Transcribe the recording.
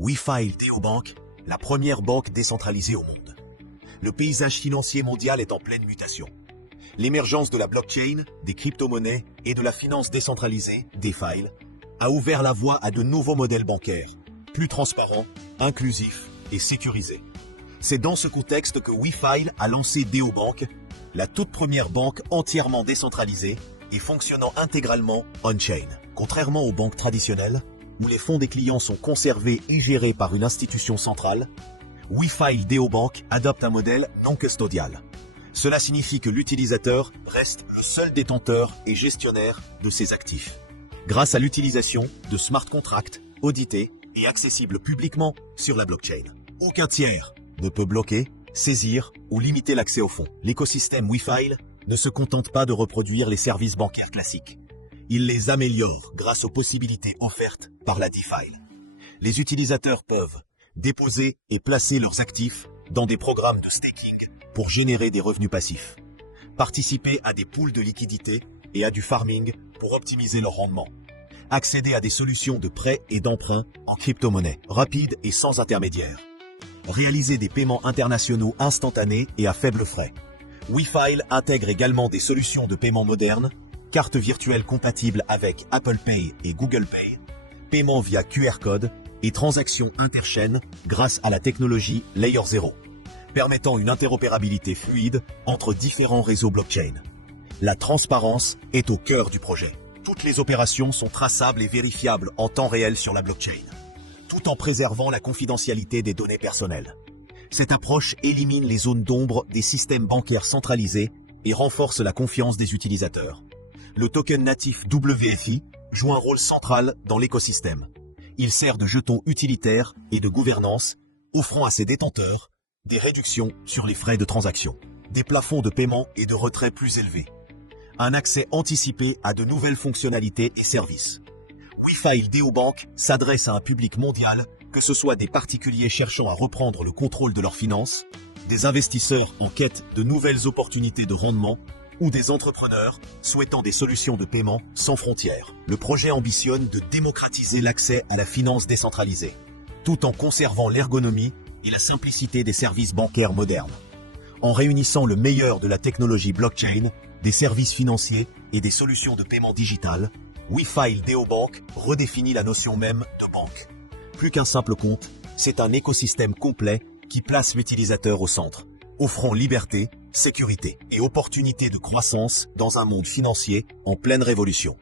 WeFile Neobank, la première banque décentralisée au monde. Le paysage financier mondial est en pleine mutation. L'émergence de la blockchain, des crypto-monnaies et de la finance décentralisée, DeFi, a ouvert la voie à de nouveaux modèles bancaires, plus transparents, inclusifs et sécurisés. C'est dans ce contexte que WeFile a lancé Neobank, la toute première banque entièrement décentralisée et fonctionnant intégralement on-chain. Contrairement aux banques traditionnelles, où les fonds des clients sont conservés et gérés par une institution centrale, WeFile Neobank adopte un modèle non custodial. Cela signifie que l'utilisateur reste le seul détenteur et gestionnaire de ses actifs, grâce à l'utilisation de smart contracts audités et accessibles publiquement sur la blockchain. Aucun tiers ne peut bloquer, saisir ou limiter l'accès aux fonds. L'écosystème WeFile ne se contente pas de reproduire les services bancaires classiques. Il les améliore grâce aux possibilités offertes par la DeFi. Les utilisateurs peuvent déposer et placer leurs actifs dans des programmes de staking pour générer des revenus passifs, participer à des pools de liquidités et à du farming pour optimiser leur rendement, accéder à des solutions de prêt et d'emprunt en crypto-monnaie, rapides et sans intermédiaire, réaliser des paiements internationaux instantanés et à faible frais. WeFile intègre également des solutions de paiement modernes, cartes virtuelles compatibles avec Apple Pay et Google Pay, paiement via QR code et transactions interchaînes grâce à la technologie Layer 0, permettant une interopérabilité fluide entre différents réseaux blockchain. La transparence est au cœur du projet. Toutes les opérations sont traçables et vérifiables en temps réel sur la blockchain, tout en préservant la confidentialité des données personnelles. Cette approche élimine les zones d'ombre des systèmes bancaires centralisés et renforce la confiance des utilisateurs. Le token natif WFI joue un rôle central dans l'écosystème. Il sert de jeton utilitaire et de gouvernance, offrant à ses détenteurs des réductions sur les frais de transaction, des plafonds de paiement et de retrait plus élevés, un accès anticipé à de nouvelles fonctionnalités et services. WeFile Neobank s'adresse à un public mondial, que ce soit des particuliers cherchant à reprendre le contrôle de leurs finances, des investisseurs en quête de nouvelles opportunités de rendement, ou des entrepreneurs souhaitant des solutions de paiement sans frontières. Le projet ambitionne de démocratiser l'accès à la finance décentralisée, tout en conservant l'ergonomie et la simplicité des services bancaires modernes. En réunissant le meilleur de la technologie blockchain, des services financiers et des solutions de paiement digital, WeFile Neobank redéfinit la notion même de banque. Plus qu'un simple compte, c'est un écosystème complet qui place l'utilisateur au centre, offrant liberté, sécurité et opportunités de croissance dans un monde financier en pleine révolution.